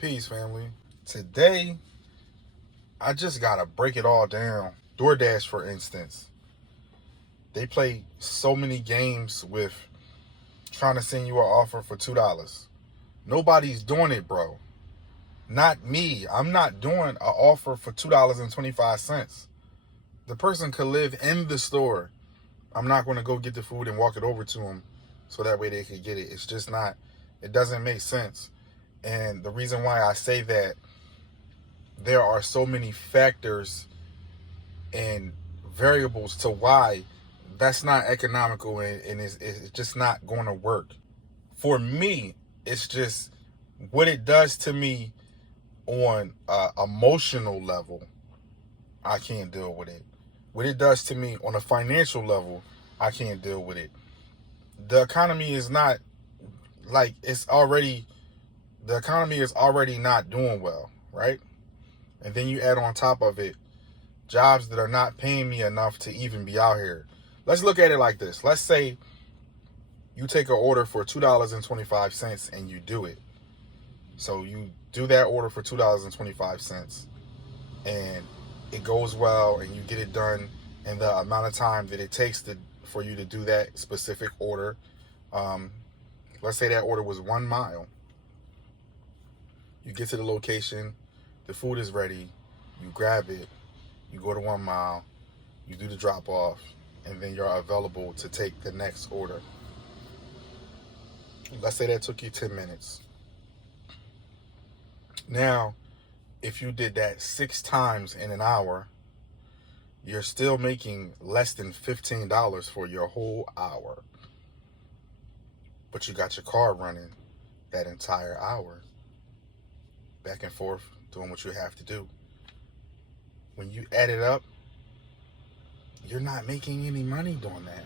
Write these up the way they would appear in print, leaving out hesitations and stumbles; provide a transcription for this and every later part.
Peace, family. Today, I just gotta break it all down. DoorDash, for instance, they play so many games with trying to send you an offer for $2. Nobody's doing it, bro. Not me. I'm not doing an offer for $2.25. The person could live in the store. I'm not going to go get the food and walk it over to them so that way they could get it. It's just not, it doesn't make sense. And the reason why I say that, there are so many factors and variables to why that's not economical, and it's just not going to work. For me, it's just what it does to me on an emotional level. I can't deal with it. What it does to me on a financial level, I can't deal with it. The economy is not like the economy is already not doing well, right? And then you add on top of it jobs that are not paying me enough to even be out here. Let's look at it like this. Let's say you take an order for $2.25 and you do it. So you do that order for $2.25 and it goes well and you get it done in the amount of time that it takes for you to do that specific order. Let's say that order was 1 mile. You get to the location, the food is ready, you grab it, you go to 1 mile, you do the drop off, and then you're available to take the next order. Let's say that took you 10 minutes. Now, if you did that 6 times in an hour, you're still making less than $15 for your whole hour. But you got your car running that entire hour, back and forth, doing what you have to do. When you add it up, you're not making any money doing that.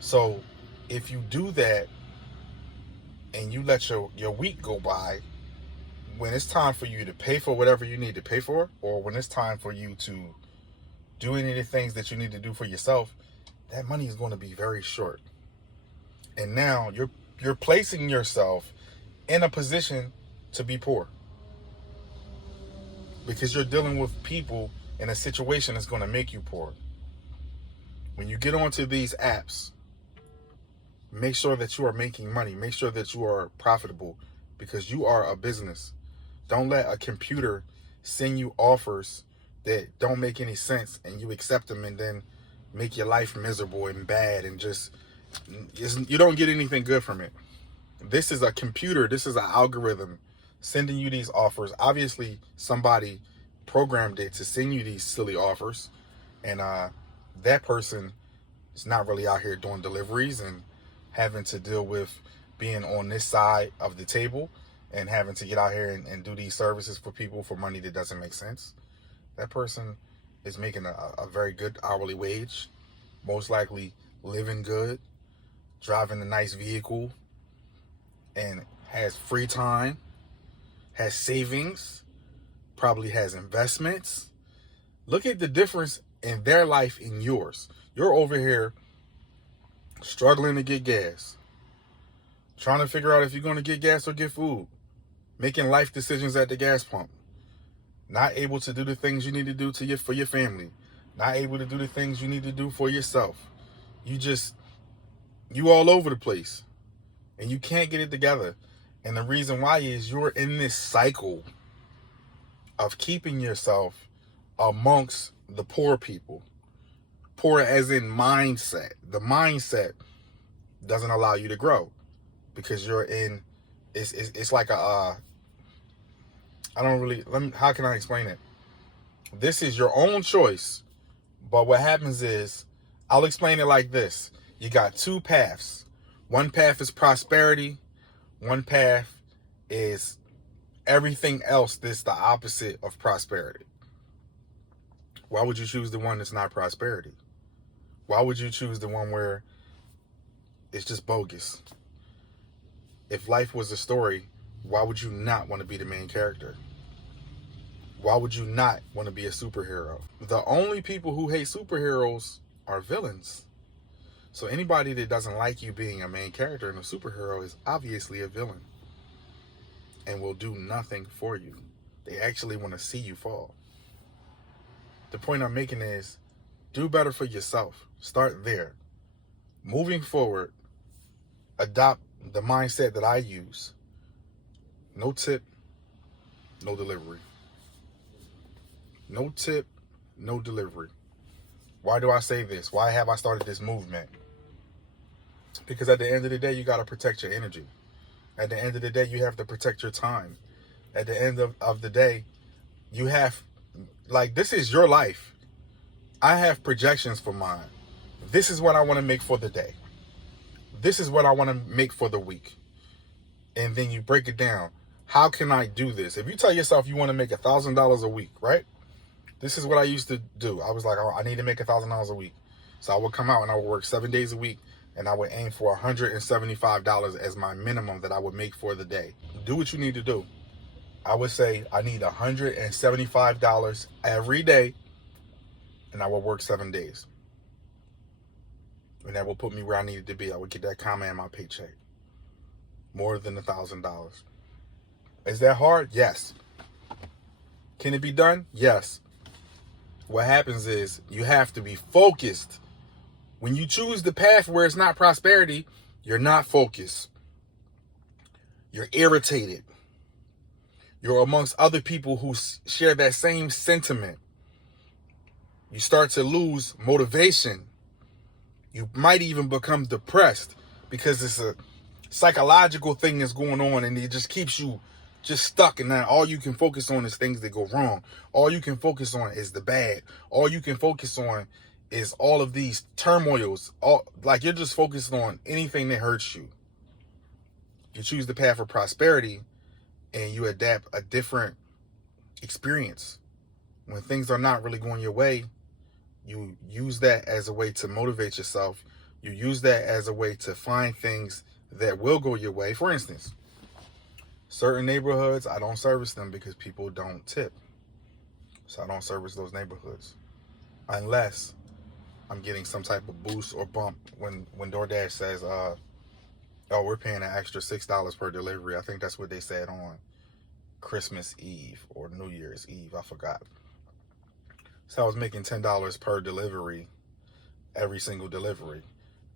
So if you do that and you let your week go by, when it's time for you to pay for whatever you need to pay for, or when it's time for you to do any of the things that you need to do for yourself, that money is going to be very short. And now you're placing yourself in a position to be poor, because you're dealing with people in a situation that's going to make you poor. When you get onto these apps, make sure that you are making money. Make sure that you are profitable, because you are a business. Don't let a computer send you offers that don't make any sense and you accept them and then make your life miserable and bad, and you don't get anything good from it. This is a computer. This is an algorithm sending you these offers. Obviously, somebody programmed it to send you these silly offers, and that person is not really out here doing deliveries and having to deal with being on this side of the table and having to get out here and do these services for people for money that doesn't make sense. That person is making a very good hourly wage, most likely living good, driving a nice vehicle, and has free time, has savings, probably has investments. Look at the difference in their life and yours. You're over here struggling to get gas, trying to figure out if you're going to get gas or get food, making life decisions at the gas pump, not able to do the things you need to do for your family, not able to do the things you need to do for yourself. You all over the place, and you can't get it together. And the reason why is you're in this cycle of keeping yourself amongst the poor people. Poor as in mindset. The mindset doesn't allow you to grow, because you're in, it's like how can I explain it? This is your own choice, but what happens is, I'll explain it like this. You got 2 paths. One path is prosperity. One path is everything else that's the opposite of prosperity. Why would you choose the one that's not prosperity? Why would you choose the one where it's just bogus? If life was a story, why would you not want to be the main character? Why would you not want to be a superhero? The only people who hate superheroes are villains. So anybody that doesn't like you being a main character and a superhero is obviously a villain. and will do nothing for you. They actually want to see you fall. The point I'm making is, do better for yourself. Start there. Moving forward, adopt the mindset that I use. No tip, no delivery. No tip, no delivery. Why do I say this? Why have I started this movement? Because at the end of the day, you got to protect your energy. At the end of the day, you have to protect your time. At the end of the day, you have, like, this is your life. I have projections for mine. This is what I want to make for the day. This is what I want to make for the week. And then you break it down. How can I do this? If you tell yourself you want to make $1,000 a week, right? This is what I used to do. I was like, oh, I need to make $1,000 a week. So I would come out and I would work 7 days a week, and I would aim for $175 as my minimum that I would make for the day. Do what you need to do. I would say I need $175 every day, and I would work 7 days. And that would put me where I needed to be. I would get that comma in my paycheck. More than $1,000. Is that hard? Yes. Can it be done? Yes. What happens is you have to be focused. When you choose the path where it's not prosperity, you're not focused. You're irritated. You're amongst other people who share that same sentiment. You start to lose motivation. You might even become depressed because it's a psychological thing that's going on, and it just keeps you just stuck, and now all you can focus on is things that go wrong. All you can focus on is the bad. All you can focus on is all of these turmoils. Like, you're just focused on anything that hurts you. You choose the path of prosperity, and you adapt a different experience. When things are not really going your way, you use that as a way to motivate yourself. You use that as a way to find things that will go your way. For instance, certain neighborhoods, I don't service them because people don't tip. So I don't service those neighborhoods unless I'm getting some type of boost or bump when DoorDash says, oh, we're paying an extra $6 per delivery. I think that's what they said on Christmas Eve or New Year's Eve. I forgot. So I was making $10 per delivery, every single delivery.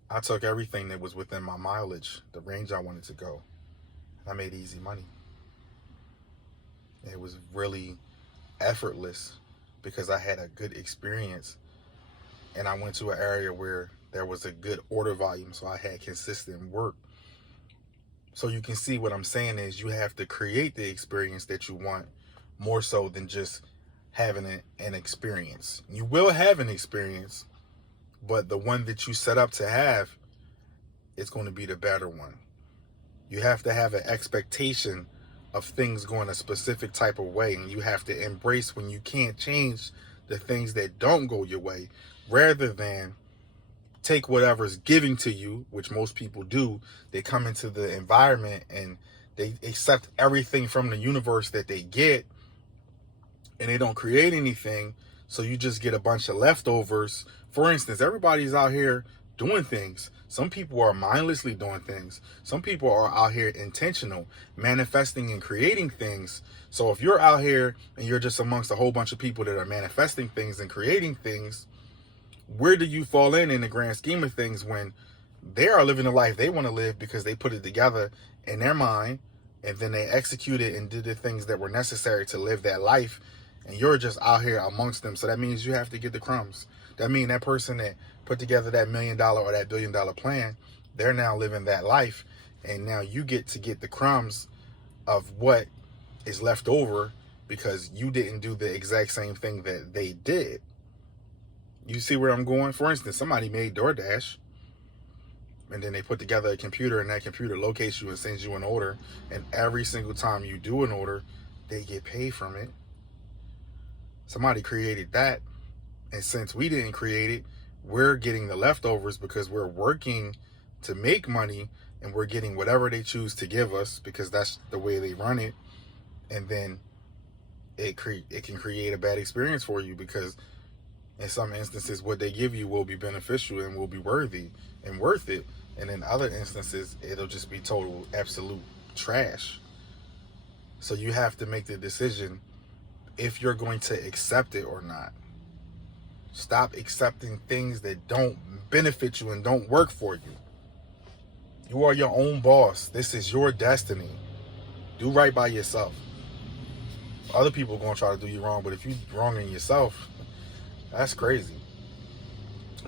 I took everything that was within my mileage, the range I wanted to go. I made easy money. It was really effortless because I had a good experience, and I went to an area where there was a good order volume, so I had consistent work. So you can see what I'm saying is you have to create the experience that you want more so than just having an experience. You will have an experience, but the one that you set up to have is going to be the better one. You have to have an expectation of things going a specific type of way, and you have to embrace when you can't change the things that don't go your way, rather than take whatever's giving to you, which most people do. They come into the environment and they accept everything from the universe that they get, and they don't create anything. So you just get a bunch of leftovers. For instance, everybody's out here doing things. Some people are mindlessly doing things. Some people are out here intentional, manifesting and creating things. So if you're out here and you're just amongst a whole bunch of people that are manifesting things and creating things, where do you fall in the grand scheme of things when they are living the life they want to live because they put it together in their mind, and then they executed and did the things that were necessary to live that life, and you're just out here amongst them? So that means you have to get the crumbs. That means that person that put together that $1 million or that $1 billion plan, they're now living that life, and now you get to get the crumbs of what is left over because you didn't do the exact same thing that they did. You see where I'm going? For instance, somebody made DoorDash, and then they put together a computer, and that computer locates you and sends you an order, and every single time you do an order, they get paid from it. Somebody created that, and since we didn't create it, we're getting the leftovers because we're working to make money, and we're getting whatever they choose to give us because that's the way they run it. And then it can create a bad experience for you because in some instances, what they give you will be beneficial and will be worthy and worth it. And in other instances, it'll just be total, absolute trash. So you have to make the decision if you're going to accept it or not. Stop accepting things that don't benefit you and don't work for you. You are your own boss. This is your destiny. Do right by yourself. Other people are going to try to do you wrong, but if you're wronging yourself, that's crazy.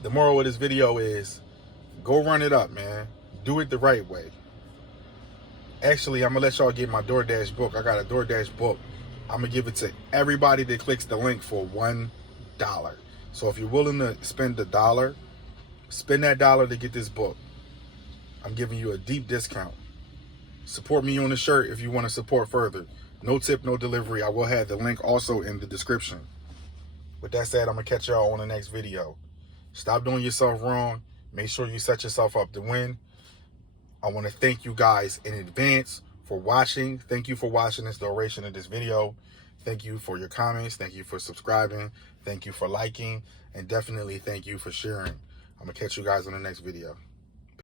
The moral of this video is go run it up, man. Do it the right way. Actually, I'm going to let y'all get my DoorDash book. I got a DoorDash book. I'm going to give it to everybody that clicks the link for $1. So if you're willing to spend $1, spend that $1 to get this book. I'm giving you a deep discount. Support me on the shirt if you want to support further. No tip, no delivery. I will have the link also in the description. With that said, I'm going to catch y'all on the next video. Stop doing yourself wrong. Make sure you set yourself up to win. I want to thank you guys in advance for watching. Thank you for watching this duration of this video. Thank you for your comments. Thank you for subscribing. Thank you for liking. And definitely thank you for sharing. I'm going to catch you guys on the next video.